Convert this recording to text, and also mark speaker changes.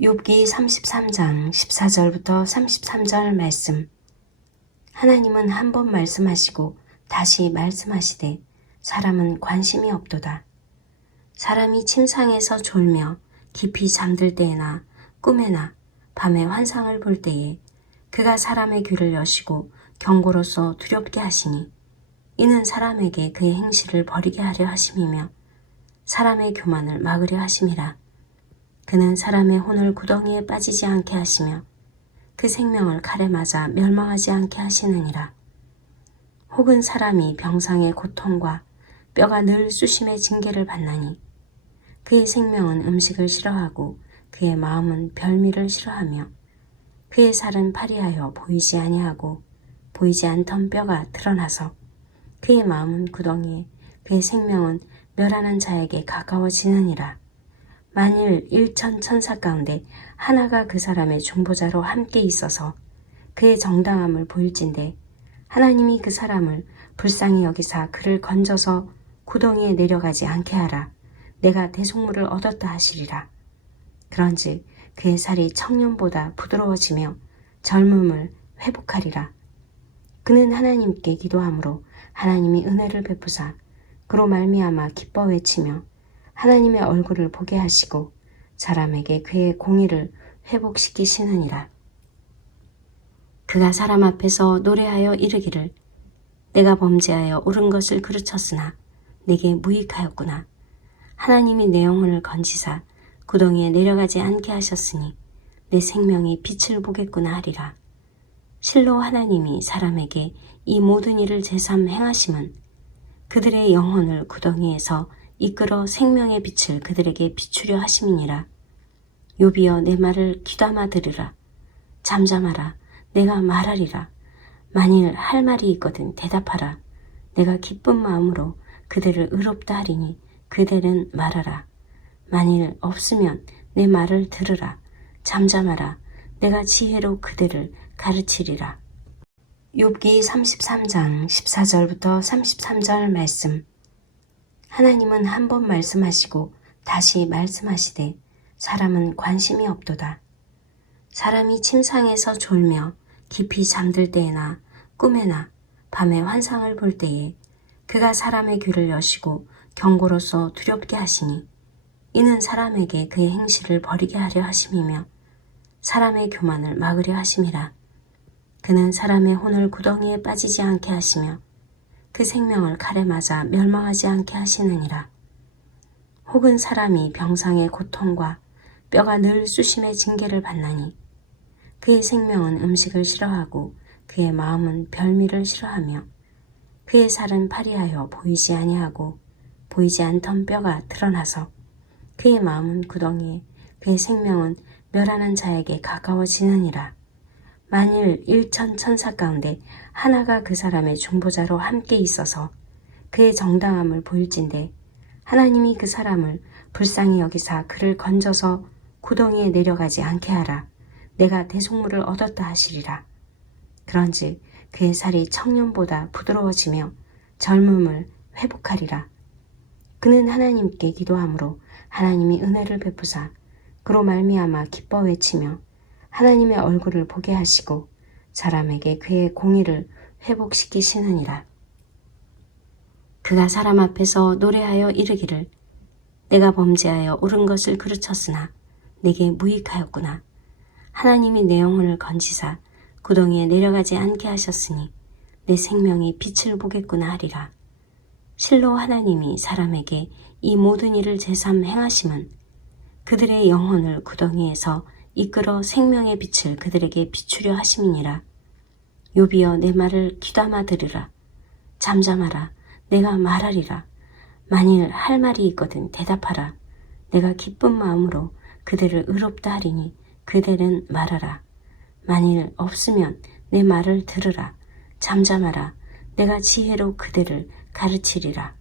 Speaker 1: 욥기 33장 14절부터 33절 말씀. 하나님은 한 번 말씀하시고 다시 말씀하시되 사람은 관심이 없도다. 사람이 침상에서 졸며 깊이 잠들 때에나 꿈에나 밤에 환상을 볼 때에 그가 사람의 귀를 여시고 경고로서 두렵게 하시니 이는 사람에게 그의 행실을 버리게 하려 하심이며 사람의 교만을 막으려 하심이라. 그는 사람의 혼을 구덩이에 빠지지 않게 하시며 그 생명을 칼에 맞아 멸망하지 않게 하시느니라. 혹은 사람이 병상의 고통과 뼈가 늘 수심의 징계를 받나니 그의 생명은 음식을 싫어하고 그의 마음은 별미를 싫어하며 그의 살은 파리하여 보이지 아니하고 보이지 않던 뼈가 드러나서 그의 마음은 구덩이에 그의 생명은 멸하는 자에게 가까워지느니라. 만일 일천 천사 가운데 하나가 그 사람의 중보자로 함께 있어서 그의 정당함을 보일진데 하나님이 그 사람을 불쌍히 여기사 그를 건져서 구덩이에 내려가지 않게 하라. 내가 대속물을 얻었다 하시리라. 그런즉 그의 살이 청년보다 부드러워지며 젊음을 회복하리라. 그는 하나님께 기도함으로 하나님이 은혜를 베푸사 그로 말미암아 기뻐 외치며 하나님의 얼굴을 보게 하시고 사람에게 그의 공의를 회복시키시느니라. 그가 사람 앞에서 노래하여 이르기를 내가 범죄하여 옳은 것을 그르쳤으나 내게 무익하였구나. 하나님이 내 영혼을 건지사 구덩이에 내려가지 않게 하셨으니 내 생명이 빛을 보겠구나 하리라. 실로 하나님이 사람에게 이 모든 일을 제삼 행하심은 그들의 영혼을 구덩이에서 이끌어 생명의 빛을 그들에게 비추려 하심이니라. 요비여 내 말을 귀담아 들으라. 잠잠하라. 내가 말하리라. 만일 할 말이 있거든 대답하라. 내가 기쁜 마음으로 그들을 의롭다 하리니 그들은 말하라. 만일 없으면 내 말을 들으라. 잠잠하라. 내가 지혜로 그들을 가르치리라. 욥기 33장 14절부터 33절 말씀. 하나님은 한 번 말씀하시고 다시 말씀하시되 사람은 관심이 없도다. 사람이 침상에서 졸며 깊이 잠들 때에나 꿈에나 밤에 환상을 볼 때에 그가 사람의 귀를 여시고 경고로서 두렵게 하시니 이는 사람에게 그의 행실을 버리게 하려 하심이며 사람의 교만을 막으려 하심이라. 그는 사람의 혼을 구덩이에 빠지지 않게 하시며 그 생명을 칼에 맞아 멸망하지 않게 하시느니라. 혹은 사람이 병상의 고통과 뼈가 늘 수심의 징계를 받나니 그의 생명은 음식을 싫어하고 그의 마음은 별미를 싫어하며 그의 살은 파리하여 보이지 아니하고 보이지 않던 뼈가 드러나서 그의 마음은 구덩이에 그의 생명은 멸하는 자에게 가까워지느니라. 만일 일천 천사 가운데 하나가 그 사람의 중보자로 함께 있어서 그의 정당함을 보일진데 하나님이 그 사람을 불쌍히 여기사 그를 건져서 구덩이에 내려가지 않게 하라. 내가 대속물을 얻었다 하시리라. 그런즉 그의 살이 청년보다 부드러워지며 젊음을 회복하리라. 그는 하나님께 기도함으로 하나님이 은혜를 베푸사 그로 말미암아 기뻐 외치며 하나님의 얼굴을 보게 하시고 사람에게 그의 공의를 회복시키시느니라. 그가 사람 앞에서 노래하여 이르기를 내가 범죄하여 옳은 것을 그르쳤으나 내게 무익하였구나. 하나님이 내 영혼을 건지사 구덩이에 내려가지 않게 하셨으니 내 생명이 빛을 보겠구나 하리라. 실로 하나님이 사람에게 이 모든 일을 제삼 행하심은 그들의 영혼을 구덩이에서 이끌어 생명의 빛을 그들에게 비추려 하심이니라. 요비여 내 말을 귀담아 들으라. 잠잠하라. 내가 말하리라. 만일 할 말이 있거든 대답하라. 내가 기쁜 마음으로 그들을 의롭다 하리니 그들은 말하라. 만일 없으면 내 말을 들으라. 잠잠하라. 내가 지혜로 그들을 가르치리라.